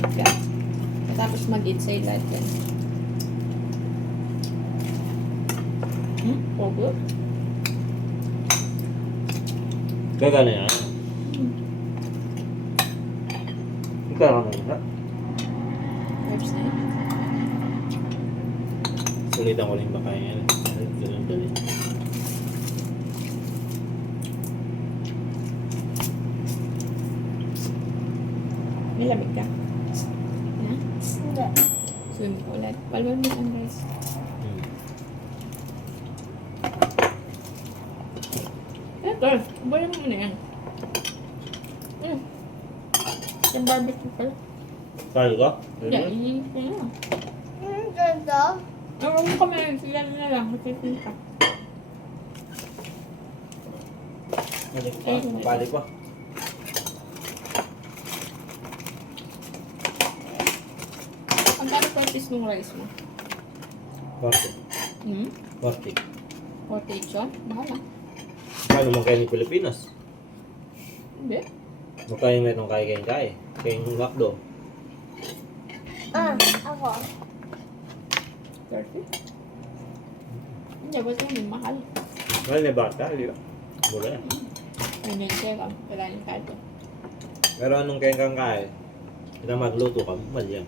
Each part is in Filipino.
Malamig ka. Tapos mag-eat sa'yo lahat yan. Okay. Kaya na yan. Ikaw ka na. Herbs na yun. Sulitan ko rin ba kaya yan. Dali. May lamig ka. Ha? Hindi. Swim ko ulit. Palwan mo ang rice. Eto, buhay mo muna yan. Yung barbecue pala. Kaya ka? Yan, iinit ko na. Ganda. Ewan mo kami, sila na lang. Matipin ka. Mapali ko. Ang kano purchase nung rice mo? 40. 40. 48 yun? Bahala. Kaya naman kayo ng Pilipinas. Hindi. Magkaya meron kaya. Kaya yung McDo. Ako. 30? Hindi, ba't yun? Mahal. Mahal na bata, di ba? Mura yan. Ay, may kaya wala yung kahit. Pero anong kaya kaya? Kita magluto ka, mahal yan.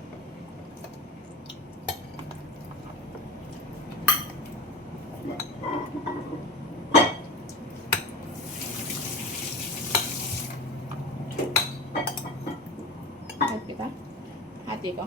Hati kita? Hati ko.